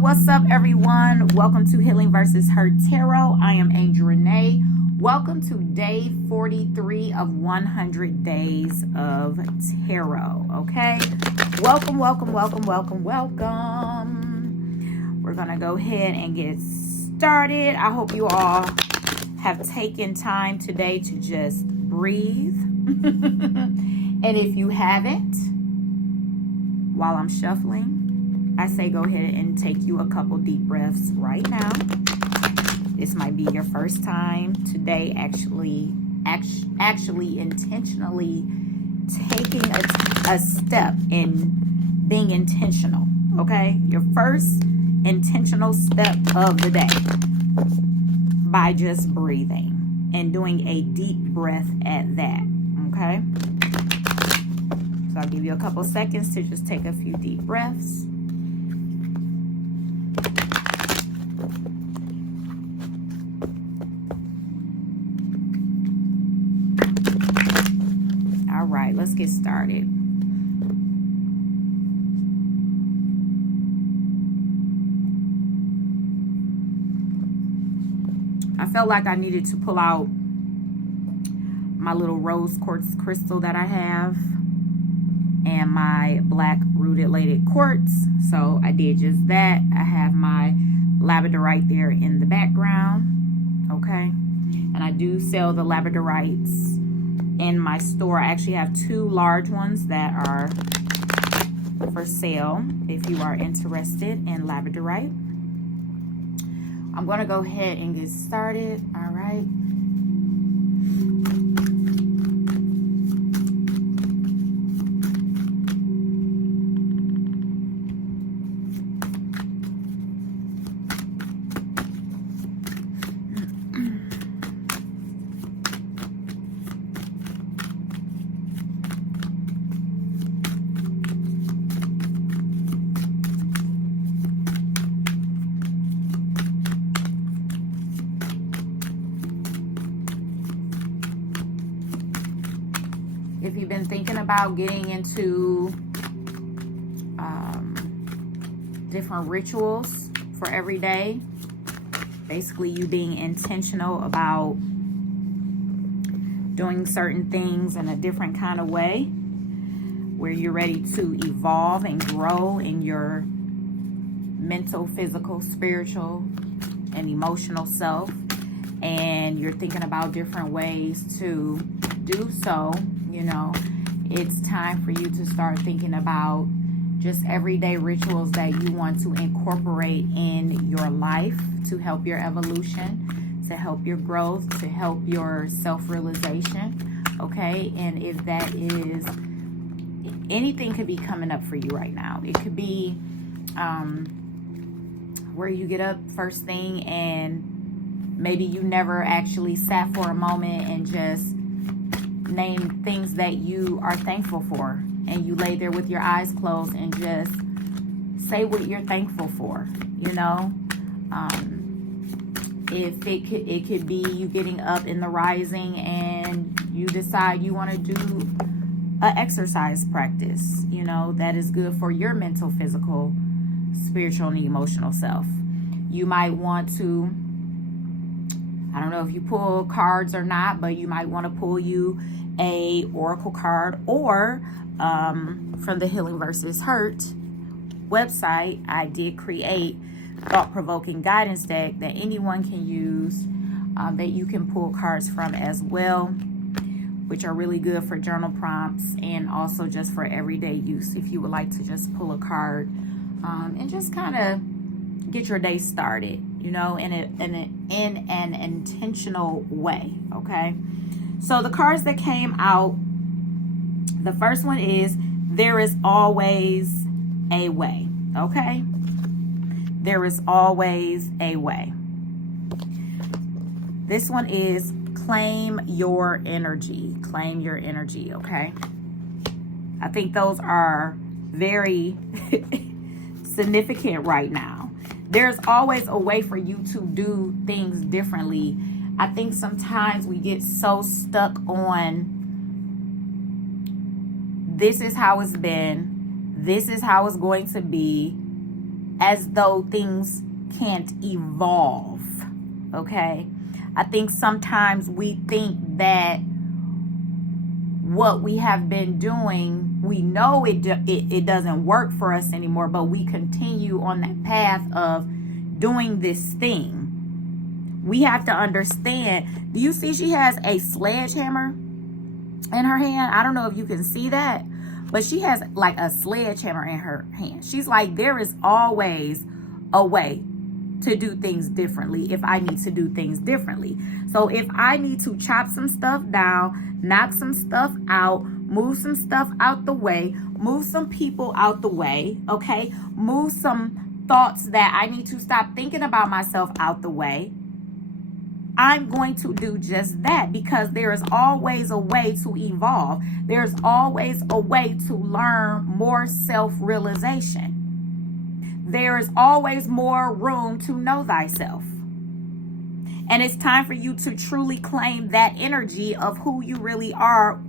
What's up, everyone? Welcome to Healing versus Hurt Tarot. I am Angel Renee. Welcome to day 43 of 100 days of tarot. Okay, welcome. We're gonna go ahead and get started. I hope you all have taken time today to just breathe. And if you haven't, while I'm shuffling, I say go ahead and take you a couple deep breaths right now. This might be your first time today actually intentionally taking a step in being intentional, okay? Your first intentional step of the day by just breathing and doing a deep breath at that, okay? So I'll give you a couple seconds to just take a few deep breaths. All right, let's get started. I felt like I needed to pull out my little rose quartz crystal that I have and my black rooted quartz. So I did just that. I have my labradorite there in the background, okay? And I do sell the labradorites in my store. I actually have two large ones that are for sale if you are interested in labradorite. I'm going to go ahead and get started. All right. If you've been thinking about getting into different rituals for every day, basically you being intentional about doing certain things in a different kind of way, where you're ready to evolve and grow in your mental, physical, spiritual, and emotional self, and you're thinking about different ways to do so, you know, it's time for you to start thinking about just everyday rituals that you want to incorporate in your life to help your evolution, to help your growth, to help your self-realization, okay? And if that is, anything could be coming up for you right now. It could be where you get up first thing and maybe you never actually sat for a moment and just name things that you are thankful for, and you lay there with your eyes closed and just say what you're thankful for, you know. If it could be you getting up in the rising and you decide you want to do an exercise practice, you know, that is good for your mental, physical, spiritual, and emotional self. You might want to, I don't know if you pull cards or not, but you might want to pull you a oracle card, or from the Healing versus Hurt website, I did create thought-provoking guidance deck that anyone can use, that you can pull cards from as well, which are really good for journal prompts and also just for everyday use if you would like to just pull a card and just kind of get your day started, you know, in an intentional way, okay? So the cards that came out, the first one is there is always a way, okay? There is always a way. This one is claim your energy. Claim your energy, okay? I think those are very significant right now. There's always a way for you to do things differently. I think sometimes we get so stuck on this is how it's been, this is how it's going to be, as though things can't evolve. Okay? I think sometimes we think that what we have been doing, we know it doesn't work for us anymore, but we continue on that path of doing this thing. We have to understand. Do you see she has a sledgehammer in her hand? I don't know if you can see that, but she has like a sledgehammer in her hand. She's like, there is always a way to do things differently if I need to do things differently. So if I need to chop some stuff down, knock some stuff out, move some stuff out the way, move some people out the way, okay? Move some thoughts that I need to stop thinking about myself out the way, I'm going to do just that, because there is always a way to evolve. There's always a way to learn more self-realization. There is always more room to know thyself. And it's time for you to truly claim that energy of who you really are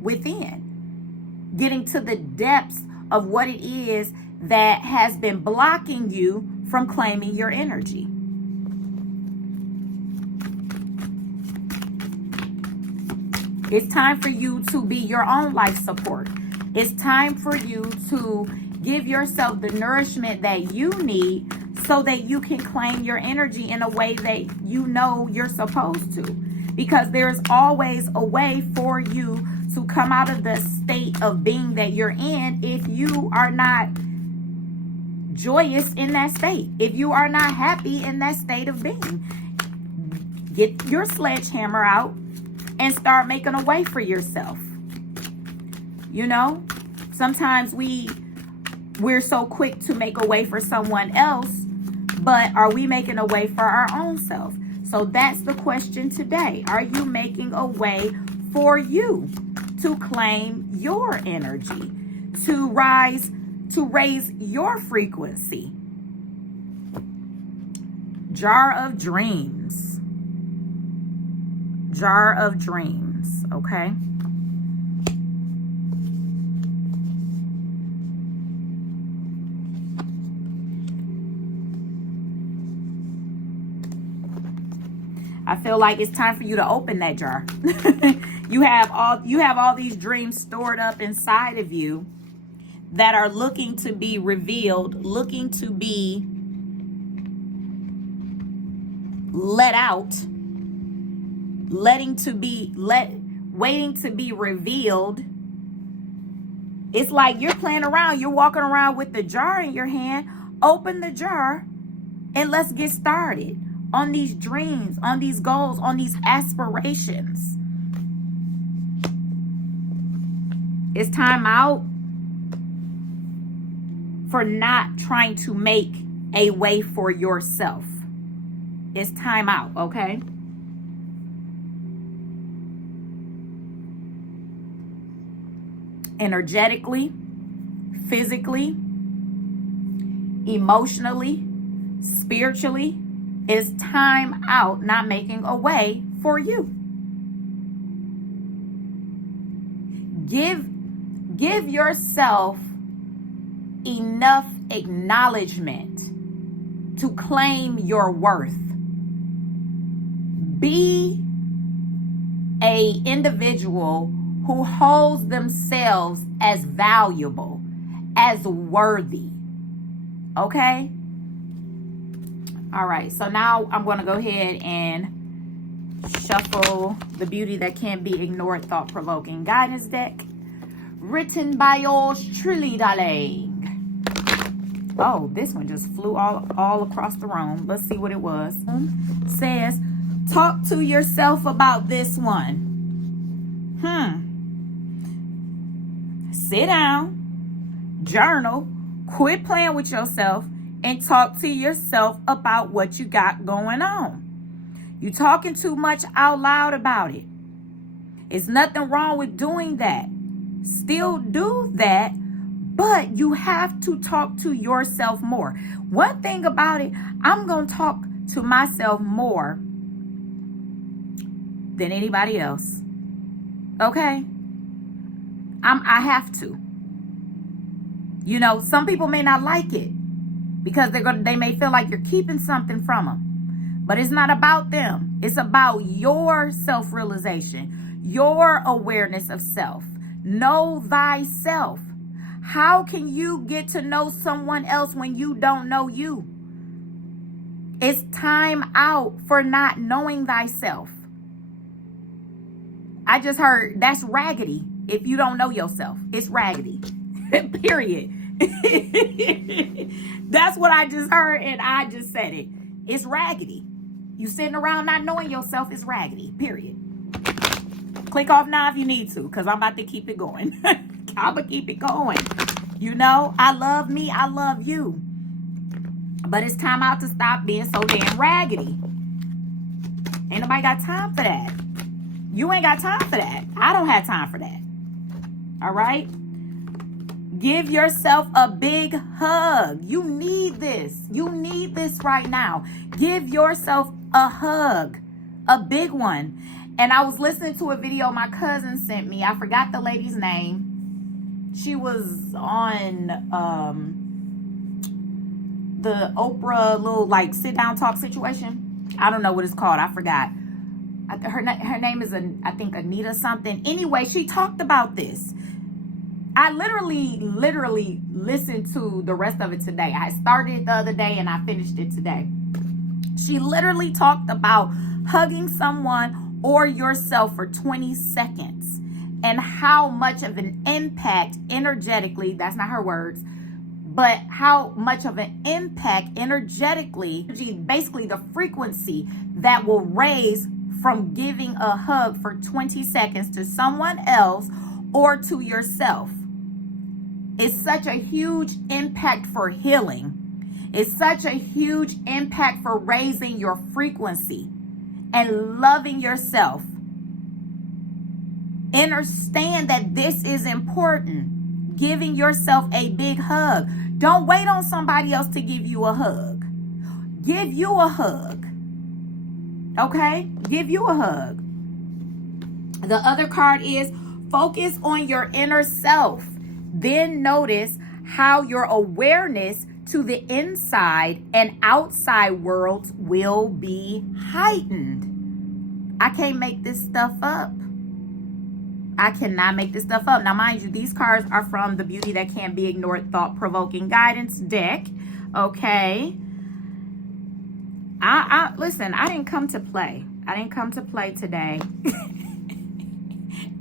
within. Getting to the depths of what it is that has been blocking you from claiming your energy. It's time for you to be your own life support. It's time for you to give yourself the nourishment that you need so that you can claim your energy in a way that you know you're supposed to. Because there's always a way for you to come out of the state of being that you're in if you are not joyous in that state. If you are not happy in that state of being. Get your sledgehammer out and start making a way for yourself. You know, sometimes we're so quick to make a way for someone else, but are we making a way for our own self? So that's the question today. Are you making a way for you to claim your energy, to raise your frequency? Jar of dreams. Jar of dreams, okay? I feel like it's time for you to open that jar. You have all these dreams stored up inside of you that are looking to be revealed, looking to be let out, waiting to be revealed. It's like you're playing around. You're walking around with the jar in your hand. Open the jar and let's get started on these dreams, on these goals, on these aspirations. It's time out for not trying to make a way for yourself. It's time out, okay? Energetically, physically, emotionally, spiritually, it's time out not making a way for you. Give yourself enough acknowledgement to claim your worth. Be an individual who holds themselves as valuable, as worthy. Okay? All right, so now I'm going to go ahead and shuffle the Beauty That Can't Be Ignored Thought-Provoking Guidance Deck, written by yours truly, darling. Oh, this one just flew all across the room. Let's see what it was. Says, talk to yourself about this one. Sit down, journal, quit playing with yourself, and talk to yourself about what you got going on. You talking too much out loud about it. It's nothing wrong with doing that. Still do that, but you have to talk to yourself more. One thing about it, I'm going to talk to myself more than anybody else. Okay? I have to. You know, some people may not like it because they may feel like you're keeping something from them. But it's not about them. It's about your self-realization, your awareness of self. Know thyself. How can you get to know someone else when you don't know you? It's time out for not knowing thyself. I just heard that's raggedy. If you don't know yourself, it's raggedy. Period. That's what I just heard, and I just said it. It's raggedy. You sitting around not knowing yourself is raggedy. Period. Click off now if you need to, because I'm about to keep it going. I'm going to keep it going. You know, I love me. I love you. But it's time out to stop being so damn raggedy. Ain't nobody got time for that. You ain't got time for that. I don't have time for that. All right? Give yourself a big hug. You need this. You need this right now. Give yourself a hug. A big one. And I was listening to a video my cousin sent me. I forgot the lady's name. She was on the Oprah little like sit down talk situation. I don't know what it's called. I forgot. Her name is, I think, Anita something. Anyway, she talked about this. I literally listened to the rest of it today. I started it the other day and I finished it today. She literally talked about hugging someone or yourself for 20 seconds and how much of an impact energetically, that's not her words, but how much of an impact energetically, basically the frequency that will raise from giving a hug for 20 seconds to someone else or to yourself. It's such a huge impact for healing. It's such a huge impact for raising your frequency and loving yourself. Understand that this is important. Giving yourself a big hug. Don't wait on somebody else to give you a hug. Give you a hug. Okay? Give you a hug. The other card is focus on your inner self. Then notice how your awareness to the inside and outside worlds will be heightened. I can't make this stuff up. I cannot make this stuff up. Now, mind you, these cards are from the Beauty That Can't Be Ignored Thought-Provoking Guidance deck. Okay. Listen, I didn't come to play. I didn't come to play today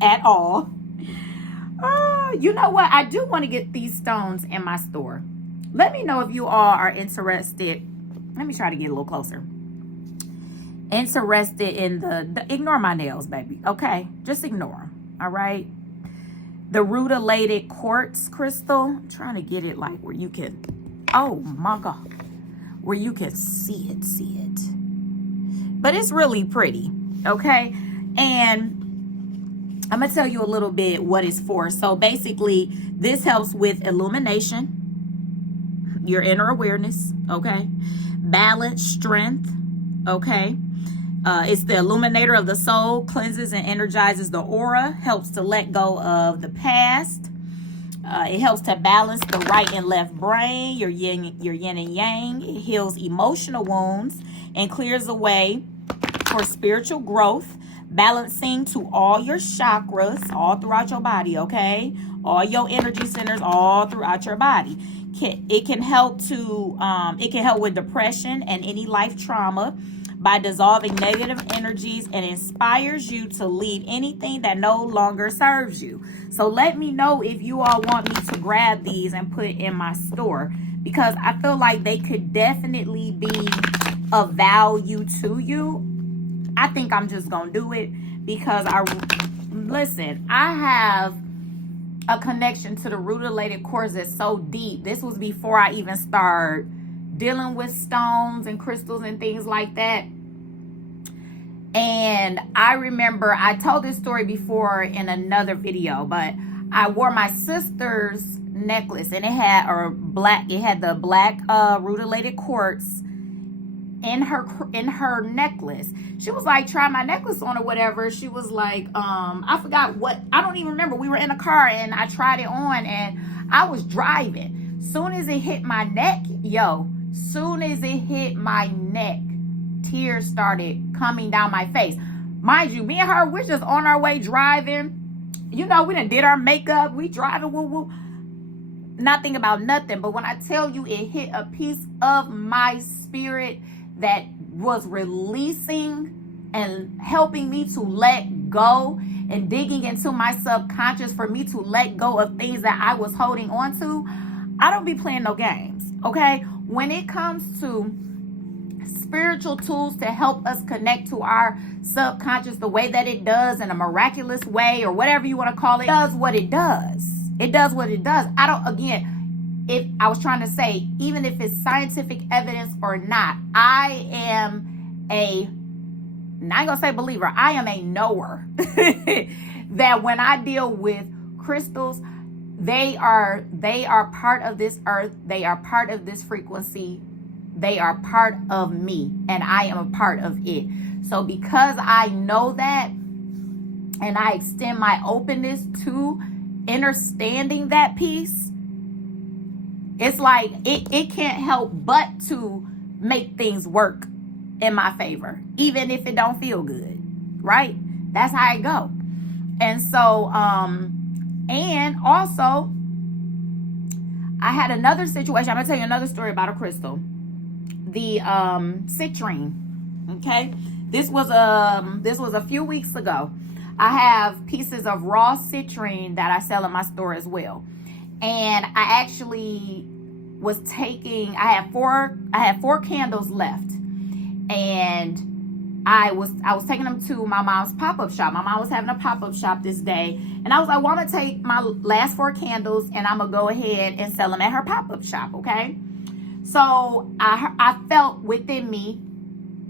at all. You know what? I do want to get these stones in my store. Let me know if you all are interested. Let me try to get a little closer. Interested in the ignore my nails, baby. Okay? Just ignore them. All right? The rutilated quartz crystal. I'm trying to get it like where you can, oh my God, where you can see it. But it's really pretty. Okay? And I'm going to tell you a little bit what it's for. So basically, this helps with illumination, your inner awareness, okay? Balance, strength, okay? It's the illuminator of the soul, cleanses and energizes the aura, helps to let go of the past. It helps to balance the right and left brain, your yin and yang. It heals emotional wounds and clears the way for spiritual growth. Balancing to all your chakras all throughout your body, okay? All your energy centers all throughout your body. It can help with depression and any life trauma by dissolving negative energies and inspires you to leave anything that no longer serves you. So let me know if you all want me to grab these and put it in my store, because I feel like they could definitely be of value to you. I think I'm just going to do it because I have a connection to the rutilated quartz that's so deep. This was before I even started dealing with stones and crystals and things like that. And I remember I told this story before in another video, but I wore my sister's necklace and it had the black rutilated quartz in her necklace. She was like, try my necklace on or whatever. She was like, I forgot what, I don't even remember. We were in a car and I tried it on and I was driving. Soon as it hit my neck, soon as it hit my neck, tears started coming down my face. Mind you, me and her, we're just on our way driving. We done did our makeup. We driving, woo. Not thinking about nothing. But when I tell you, it hit a piece of my spirit that was releasing and helping me to let go and digging into my subconscious for me to let go of things that I was holding on to. I don't be playing no games, okay? When it comes to spiritual tools to help us connect to our subconscious the way that it does, in a miraculous way or whatever you want to call it, does what it does. It does what it does. If I was trying to say, even if it's scientific evidence or not, I am not gonna say believer, I am a knower that when I deal with crystals, they are part of this earth, they are part of this frequency, they are part of me, and I am a part of it. So because I know that, and I extend my openness to understanding that piece, it's like it can't help but to make things work in my favor, even if it don't feel good, right? That's how I go. And so and also I had another situation. I'm gonna tell you another story about a crystal, the citrine. Okay, this was a few weeks ago. I have pieces of raw citrine that I sell in my store as well. And I actually was taking, I had four candles left. And I was taking them to my mom's pop-up shop. My mom was having a pop-up shop this day. And I was like, well, I'm going to take my last 4 candles and I'm going to go ahead and sell them at her pop-up shop, okay? So I felt within me,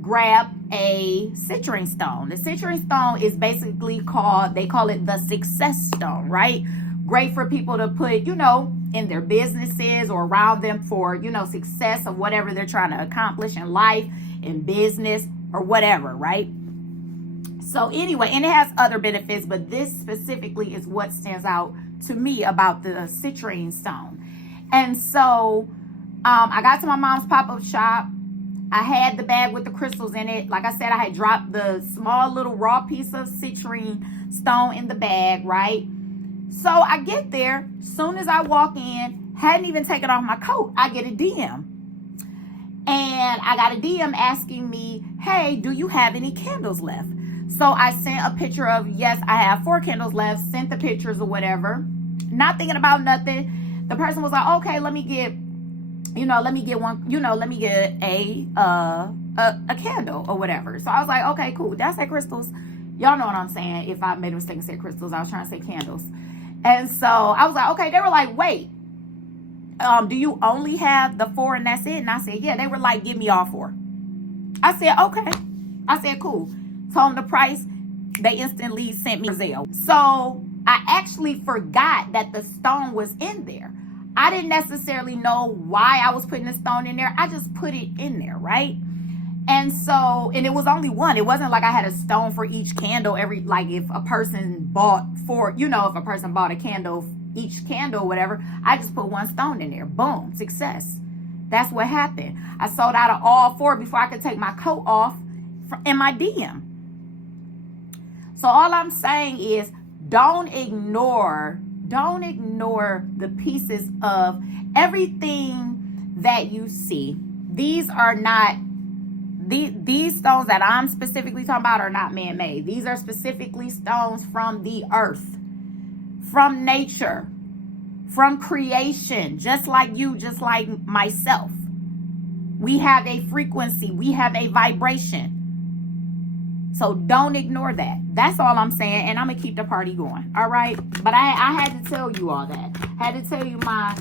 grab a citrine stone. The citrine stone is basically they call it the success stone, right? Great for people to put, in their businesses or around them for, success of whatever they're trying to accomplish in life, in business, or whatever, right? So anyway, and it has other benefits, but this specifically is what stands out to me about the citrine stone. And so I got to my mom's pop-up shop. I had the bag with the crystals in it. Like I said, I had dropped the small little raw piece of citrine stone in the bag, right? So I get there. Soon as I walk in, hadn't even taken off my coat, I get a DM. And I got a DM asking me, hey, do you have any candles left? So I sent a picture of, yes, I have 4 candles left, sent the pictures or whatever. Not thinking about nothing. The person was like, okay, let me get one, let me get a candle or whatever. So I was like, okay, cool. Did I say crystals? Y'all know what I'm saying. If I made a mistake and said crystals, I was trying to say candles. And so I was like, okay. They were like, wait, do you only have the 4 and that's it? And I said, yeah. They were like, give me all 4. I said, okay. I said, cool. Told them the price. They instantly sent me a Zelle. So I actually forgot that the stone was in there. I didn't necessarily know why I was putting the stone in there. I just put it in there, right? And so, and it was only one. It wasn't like I had a stone for each candle like if a person bought if a person bought a candle, each candle or whatever, I just put one stone in there. Boom, success. That's what happened. I sold out of all 4 before I could take my coat off in my DM. So all I'm saying is don't ignore the pieces of everything that you see. These are not, these stones that I'm specifically talking about are not man-made. These are specifically stones from the earth, from nature, from creation, just like you, just like myself. We have a frequency, we have a vibration. So don't ignore that. That's all I'm saying. And I'm going to keep the party going. All right. But I had to tell you all that. I had to tell you my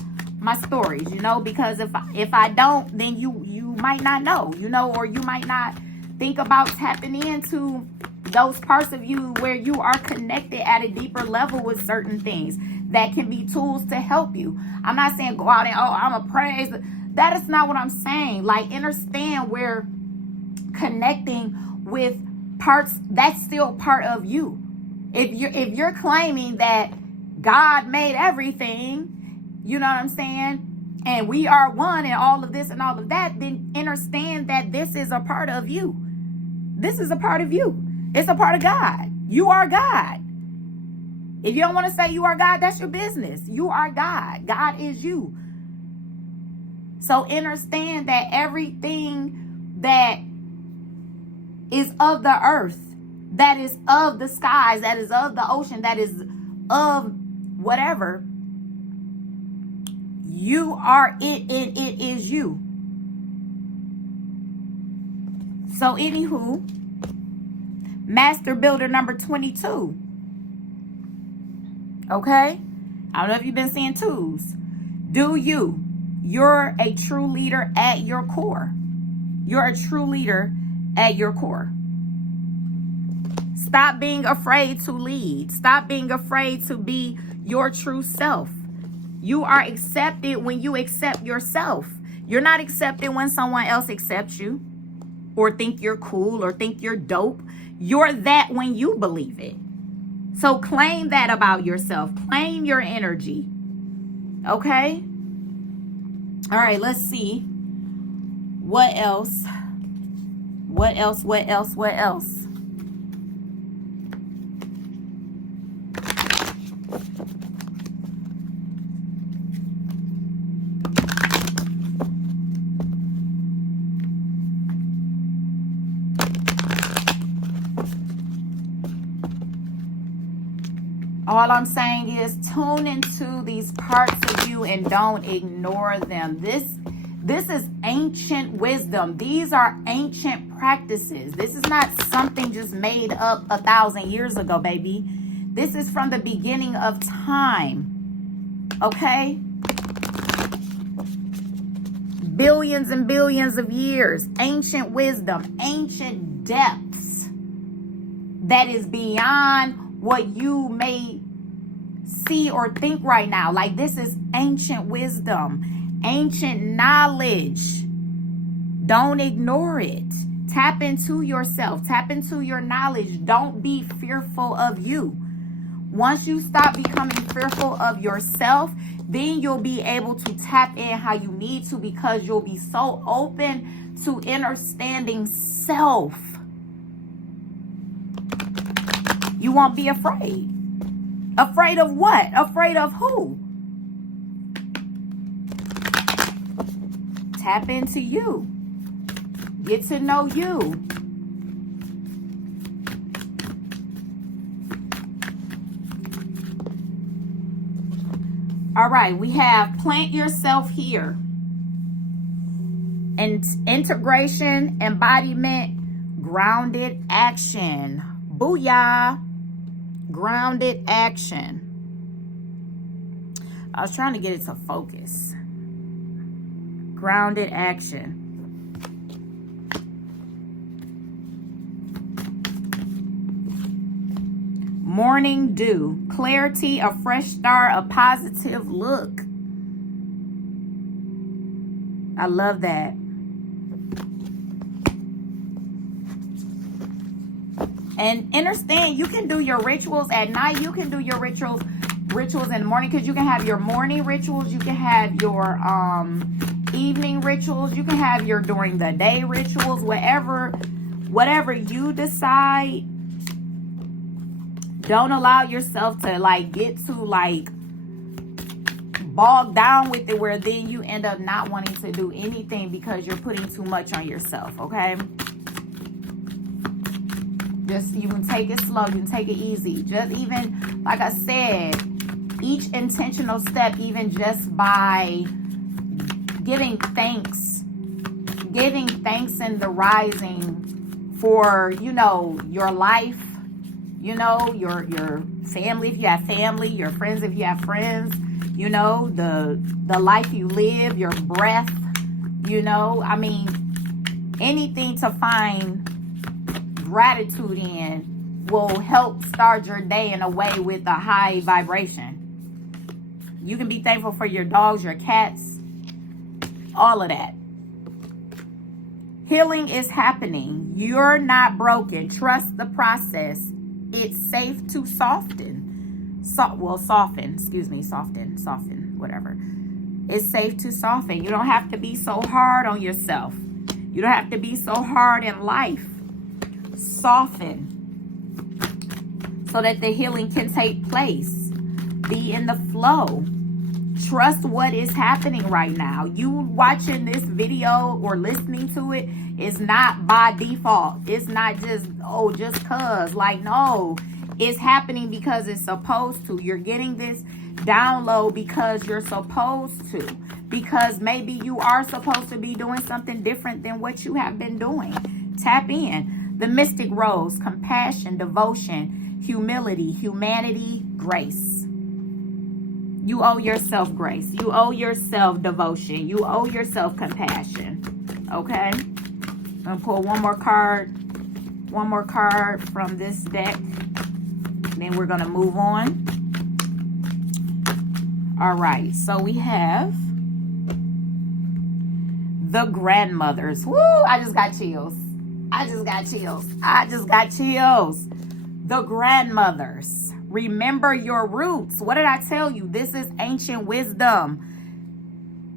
stories, because if I don't, then you might not know, or you might not think about tapping into those parts of you where you are connected at a deeper level with certain things that can be tools to help you. I'm not saying go out and, I'm a praise. That is not what I'm saying. Like, understand where connecting with parts that's still part of you. If you're claiming that God made everything, you know what I'm saying, and we are one and all of this and all of that, then understand that this is a part of you. This is a part of you. It's a part of God. You are God. If you don't want to say you are God, that's your business. You are God. God is you. So understand that everything that is of the earth, that is of the skies, that is of the ocean, that is of whatever, you are it and it is you. So anywho, Master Builder number 22. Okay? I don't know if you've been seeing twos. Do you? You're a true leader at your core. You're a true leader at your core. Stop being afraid to lead. Stop being afraid to be your true self. You are accepted when you accept yourself. You're not accepted when someone else accepts you or think you're cool or think you're dope. You're that when you believe it. So claim that about yourself. Claim your energy. Okay? All right, let's see. What else? What else? What else? What else? All I'm saying is tune into these parts of you and don't ignore them. This is ancient wisdom. These are ancient practices. This is not something just made up 1,000 years ago, baby. This is from the beginning of time. Okay? Billions and billions of years. Ancient wisdom. Ancient depths. That is beyond what you may see or think right now. Like, this is ancient wisdom, ancient knowledge. Don't ignore it. Tap into yourself. Tap into your knowledge. Don't be fearful of you. Once you stop becoming fearful of yourself, then you'll be able to tap in how you need to, because you'll be so open to understanding self. You won't be afraid. Afraid of what? Afraid of who? Tap into you. Get to know you. All right, we have plant yourself here. And integration, embodiment, grounded action. Booyah. Grounded action. I was trying to get it to focus. Grounded action. Morning dew. Clarity, a fresh start, a positive look. I love that. And understand, you can do your rituals at night. You can do your rituals in the morning, because you can have your morning rituals. You can have your evening rituals. You can have your during the day rituals. Whatever you decide. Don't allow yourself to get to bogged down with it, where then you end up not wanting to do anything because you're putting too much on yourself. Okay? Just, you can take it slow, you can take it easy. Just even, like I said, each intentional step, even just by giving thanks in the rising for, your life, your family, if you have family, your friends, if you have friends, the life you live, your breath, anything to find gratitude in will help start your day in a way with a high vibration. You can be thankful for your dogs, your cats, all of that. Healing is happening. You're not broken. Trust the process. It's safe to soften. Soften, whatever. It's safe to soften. You don't have to be so hard on yourself. You don't have to be so hard in life. Soften so that the healing can take place. Be in the flow. Trust what is happening right now. You watching this video or listening to it is not by default. It's not just, oh, just cause. Like, no. It's happening because it's supposed to. You're getting this download because you're supposed to. Because maybe you are supposed to be doing something different than what you have been doing. Tap in. The mystic rose, compassion, devotion, humility, humanity, grace. You owe yourself grace. You owe yourself devotion. You owe yourself compassion. Okay? I'm going to pull one more card. One more card from this deck. Then we're going to move on. All right. So we have the grandmothers. Woo! I just got chills. I just got chills. I just got chills. The grandmothers. Remember your roots. What did I tell you? This is ancient wisdom.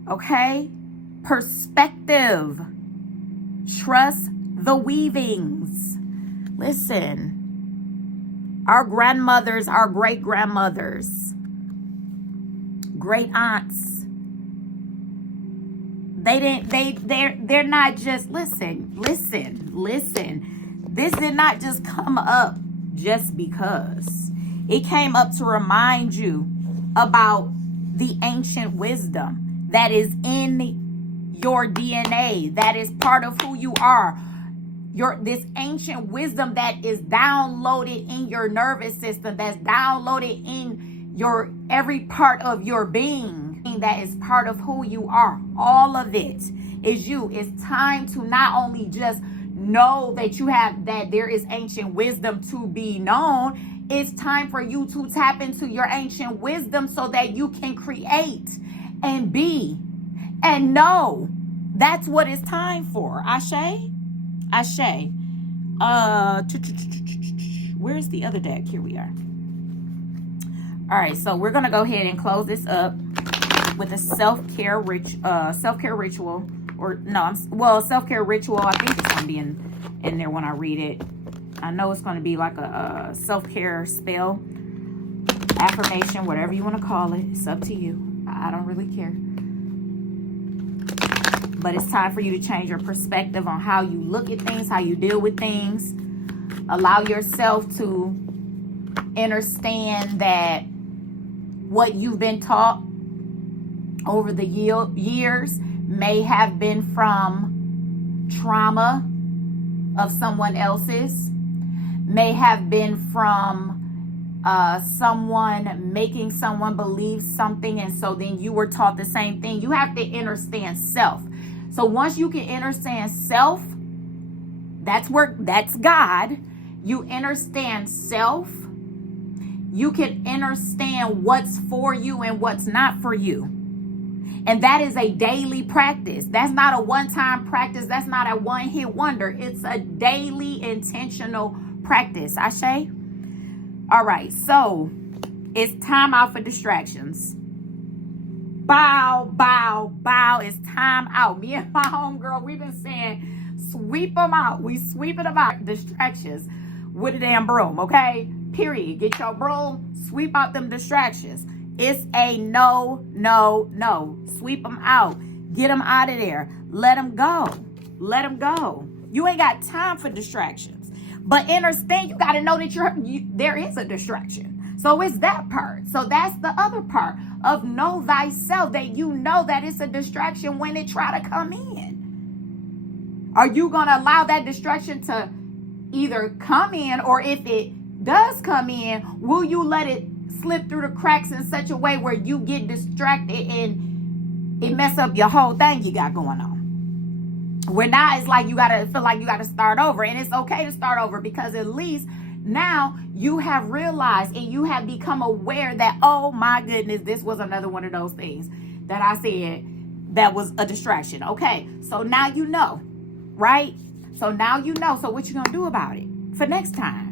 Okay? Perspective. Trust the weavings. Listen. Our grandmothers, our great grandmothers, great aunts. They're not just, listen. This did not just come up just because. It came up to remind you about the ancient wisdom that is in your DNA, that is part of who you are. This ancient wisdom that is downloaded in your nervous system, that's downloaded in your every part of your being, that is part of who you are. All of it is you. It's time to not only just know that there is ancient wisdom to be known. It's time for you to tap into your ancient wisdom so that you can create and be and know. That's what it's time for. Ashe? Where's the other deck? Here we are. All right, so we're gonna go ahead and close this up with a self-care ritual, or no, self-care ritual. I think it's gonna be in there when I read it. I know it's gonna be like a self-care spell, affirmation, whatever you want to call it. It's up to you. I don't really care. But it's time for you to change your perspective on how you look at things, how you deal with things. Allow yourself to understand that what you've been taught over the years may have been from trauma of someone else's, may have been from someone making someone believe something, and so then you were taught the same thing. You have to understand self. So once you can understand self, that's God. You understand self. You can understand what's for you and what's not for you. And that is a daily practice. That's not a one-time practice. That's not a one-hit wonder. It's a daily intentional practice. Ashe? All right. So it's time out for distractions. Bow. It's time out. Me and my homegirl, we've been saying, sweep them out. We sweeping them out. Distractions with a damn broom, okay? Period. Get your broom, sweep out them distractions. It's a no. Sweep them out. Get them out of there. Let them go. You ain't got time for distractions. But understand, you got to know that there is a distraction. So it's that part. So that's the other part of know thyself, that you know that it's a distraction when it try to come in. Are you going to allow that distraction to either come in, or if it does come in, will you let it slip through the cracks in such a way where you get distracted and it mess up your whole thing you got going on? Where now it's like you gotta feel like you gotta start over, and it's okay to start over, because at least now you have realized and you have become aware that, oh my goodness, this was another one of those things that I said that was a distraction. Okay, so now you know. right? So now you know. So what you gonna do about it for next time?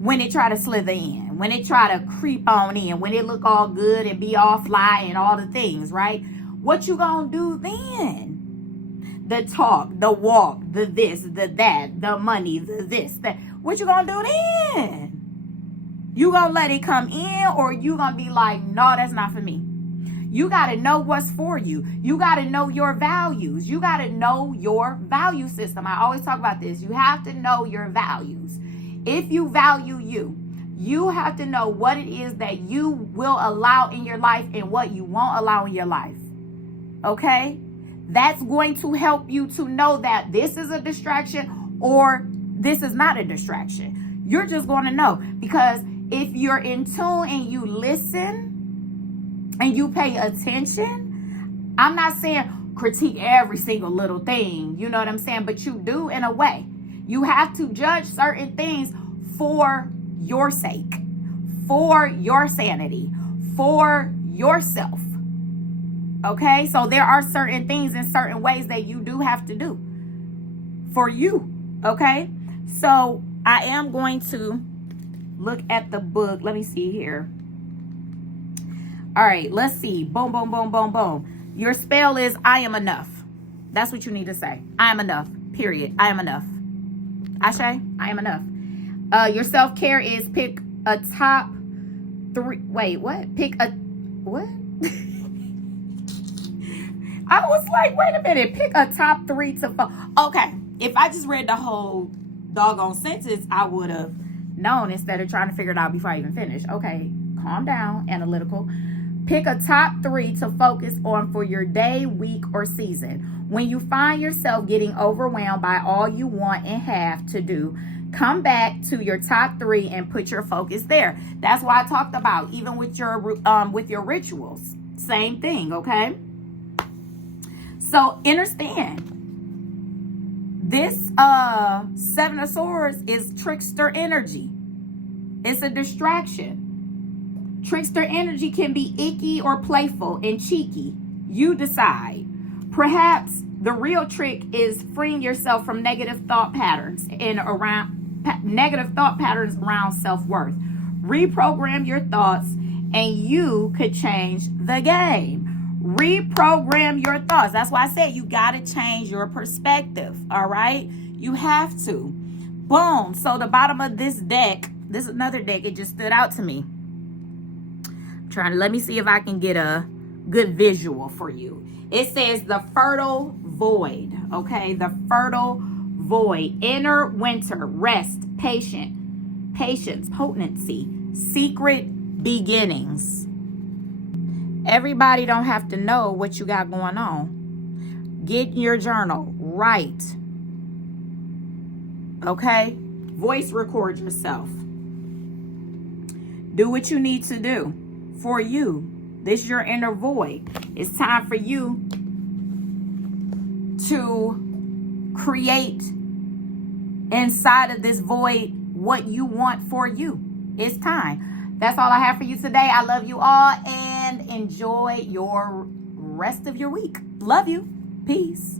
When it try to slither in, when it try to creep on in, when it look all good and be all fly and all the things, right? What you gonna do then? The talk, the walk, the this, the that, the money, the this, that. What you gonna do then? You gonna let it come in, or you gonna be like, no, that's not for me? You gotta know what's for you. You gotta know your values. You gotta know your value system. I always talk about this. You have to know your values. If you value you, you have to know what it is that you will allow in your life and what you won't allow in your life. Okay? That's going to help you to know that this is a distraction or this is not a distraction. You're just going to know, because if you're in tune and you listen and you pay attention, I'm not saying critique every single little thing, you know what I'm saying? But you do in a way. You have to judge certain things for your sake, for your sanity, for yourself. Okay? So there are certain things and certain ways that you do have to do for you. Okay? So I am going to look at the book. Let me see here. All right, let's see. Boom, boom, boom, boom, boom. Your spell is I am enough. That's what you need to say. I am enough. Period. I am enough. Ashe, I am enough. Your self-care is pick a top 3. Wait, what? Pick a, what? I was like, wait a minute. Pick a top 3 to 4. Okay, if I just read the whole doggone sentence, I would have known instead of trying to figure it out before I even finish. Okay, calm down, analytical. Pick a top 3 to focus on for your day, week, or season. When you find yourself getting overwhelmed by all you want and have to do, come back to your top 3 and put your focus there. That's why I talked about even with your rituals. Same thing, okay? So understand, this 7 of Swords is trickster energy. It's a distraction. Trickster energy can be icky or playful and cheeky. You decide. Perhaps the real trick is freeing yourself from negative thought patterns around self-worth. Reprogram your thoughts and you could change the game. Reprogram your thoughts. That's why I said you got to change your perspective. All right? You have to. Boom. So the bottom of this deck, this is another deck. It just stood out to me. Let me see if I can get a good visual for you. It says the fertile void. Okay, the fertile void. Inner winter, rest, patience, potency, secret beginnings. Everybody don't have to know what you got going on. Get in your journal, write. Okay, voice record yourself. Do what you need to do for you. This is your inner void. It's time for you to create inside of this void what you want for you. It's time. That's all I have for you today. I love you all and enjoy your rest of your week. Love you. Peace.